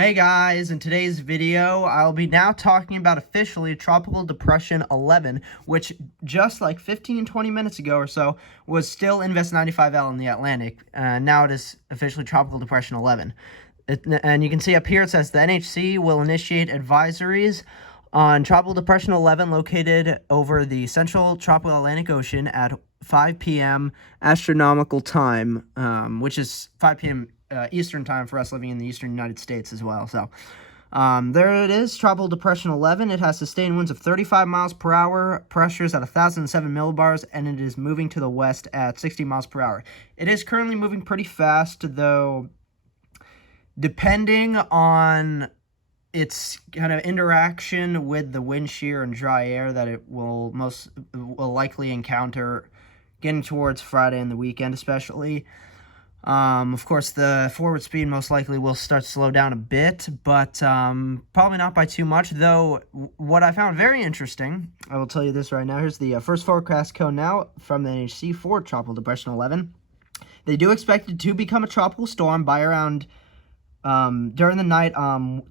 Hey guys, in today's video, I'll be now talking about officially Tropical Depression 11, which just like 20 minutes ago or so was still Invest 95L in the Atlantic. Now it is officially Tropical Depression 11. And you can see up here it says the NHC will initiate advisories on Tropical Depression 11 located over the central tropical Atlantic Ocean at 5 p.m. astronomical time, which is 5 p.m. Eastern time for us living in the eastern United States as well. So there it is, Tropical Depression 11. It has sustained winds of 35 miles per hour, pressures at 1,007 millibars, and it is moving to the west at 60 miles per hour. It is currently moving pretty fast, though, depending on its kind of interaction with the wind shear and dry air that it will likely encounter getting towards Friday and the weekend especially. Of course, the forward speed most likely will start to slow down a bit, but probably not by too much, though what I found very interesting, I will tell you this right now. Here's the first forecast code now from the NHC for Tropical Depression 11. They do expect it to become a tropical storm by around during the night,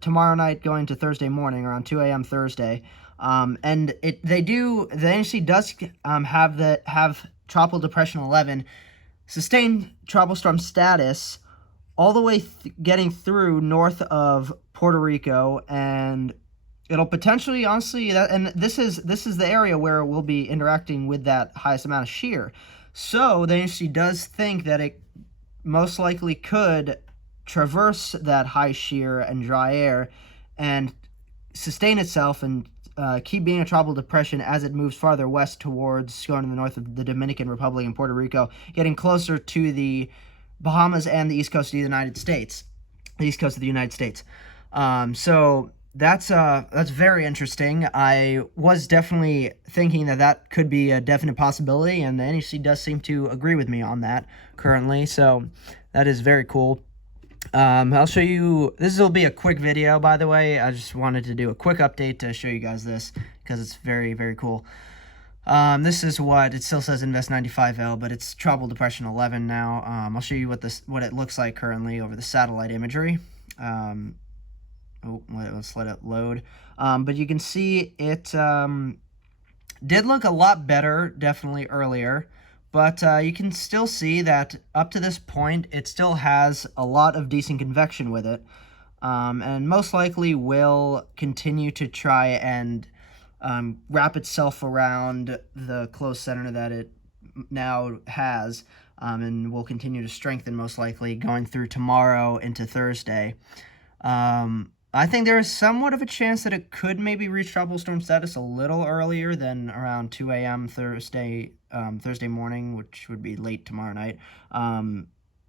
tomorrow night going to Thursday morning, around 2 a.m. Thursday. And the NHC does have Tropical Depression 11 sustained tropical storm status all the way getting through north of Puerto Rico, and it'll potentially, honestly, this is the area where it will be interacting with that highest amount of shear. So the NHC does think that it most likely could traverse that high shear and dry air and sustain itself and keep being a tropical depression as it moves farther west towards going to the north of the Dominican Republic and Puerto Rico, getting closer to the Bahamas and the east coast of the United States. So that's very interesting. I was definitely thinking that could be a definite possibility, and the NHC does seem to agree with me on that currently. So that is very cool. I'll show you, this will be a quick video, by the way. I just wanted to do a quick update to show you guys this, because it's very, very cool. This is what, it still says Invest 95L, but it's Tropical Depression 11 now. I'll show you what it looks like currently over the satellite imagery. Let's let it load. But you can see it did look a lot better, definitely earlier. But you can still see that up to this point, it still has a lot of decent convection with it, and most likely will continue to try and wrap itself around the close center that it now has, and will continue to strengthen most likely going through tomorrow into Thursday. I think there is somewhat of a chance that it could maybe reach tropical storm status a little earlier than around 2 a.m. Thursday morning, which would be late tomorrow night.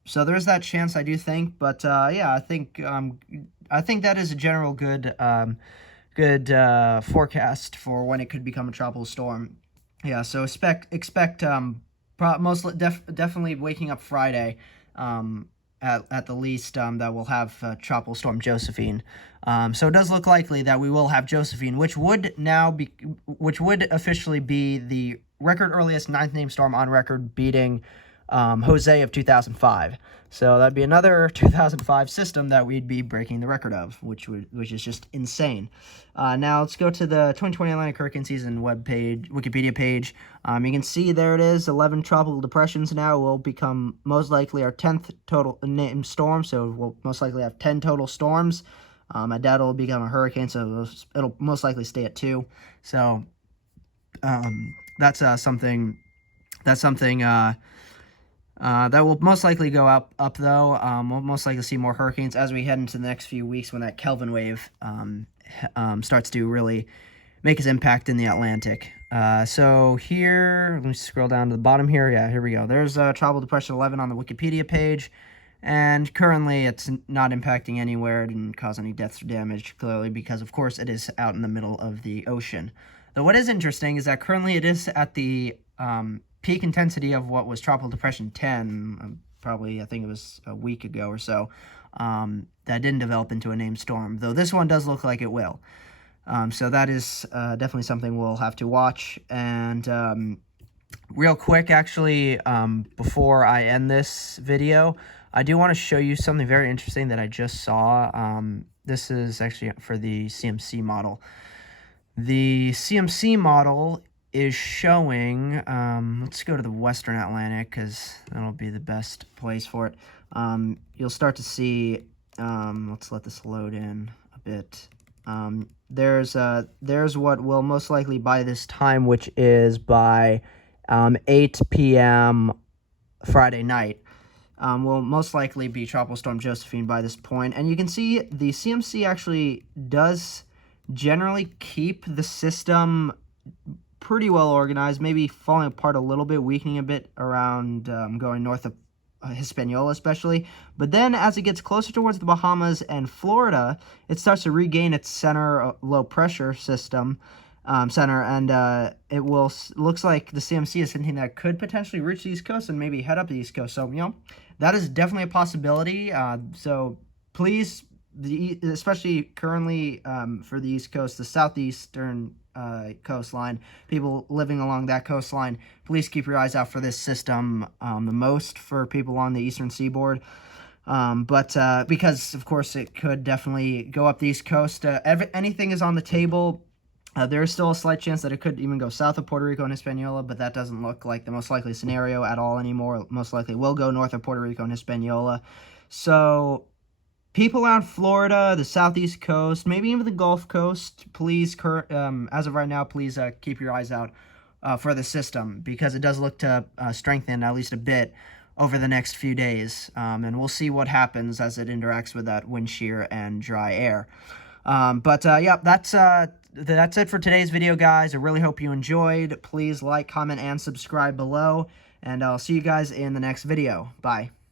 So there's that chance, I do think. But yeah, I think that is a general good forecast for when it could become a tropical storm. Yeah, so expect definitely waking up Friday. At the least, that we'll have Tropical Storm Josephine. So it does look likely that we will have Josephine, which would officially be the record earliest 9th named storm on record, beating Jose of 2005. So that'd be another 2005 system that we'd be breaking the record of, which is just insane. Now let's go to the 2020 Atlantic Hurricane Season Wikipedia page. You can see there it is. 11 tropical depressions now will become most likely our 10th total named storm. So we'll most likely have 10 total storms. I doubt it'll become a hurricane, so it'll most likely stay at 2. So that's something. That will most likely go up though. We'll most likely see more hurricanes as we head into the next few weeks when that Kelvin wave starts to really make its impact in the Atlantic. So here, let me scroll down to the bottom here. Yeah, here we go. There's Tropical Depression 11 on the Wikipedia page. And currently, it's not impacting anywhere. It didn't cause any deaths or damage, clearly, because, of course, it is out in the middle of the ocean. Though what is interesting is that currently it is at the peak intensity of what was Tropical Depression 10, probably, I think it was a week ago or so, that didn't develop into a named storm, though this one does look like it will. So that is definitely something we'll have to watch. And real quick, actually, before I end this video, I do want to show you something very interesting that I just saw. this is actually for the CMC model. The CMC model is showing, let's go to the Western Atlantic because that'll be the best place for it. You'll start to see, let's let this load in a bit. There's what will most likely by this time, which is by 8 p.m. Friday night. Will most likely be Tropical Storm Josephine by this point. And you can see the CMC actually does generally keep the system pretty well organized, maybe falling apart a little bit, weakening a bit around going north of Hispaniola especially. But then as it gets closer towards the Bahamas and Florida, it starts to regain its center low pressure system. And it looks like the CMC is something that could potentially reach the East Coast and maybe head up the East Coast. So, you know, that is definitely a possibility. So please, especially currently for the East Coast, the southeastern coastline, people living along that coastline, please keep your eyes out for this system the most for people on the eastern seaboard. Because, of course, it could definitely go up the East Coast. Anything is on the table. There is still a slight chance that it could even go south of Puerto Rico and Hispaniola, but that doesn't look like the most likely scenario at all anymore. Most likely will go north of Puerto Rico and Hispaniola. So people around Florida, the southeast coast, maybe even the Gulf Coast, please, as of right now, please keep your eyes out for the system, because it does look to strengthen at least a bit over the next few days. And we'll see what happens as it interacts with that wind shear and dry air. Yeah, that's it for today's video, guys. I really hope you enjoyed. Please like, comment, and subscribe below, and I'll see you guys in the next video. Bye.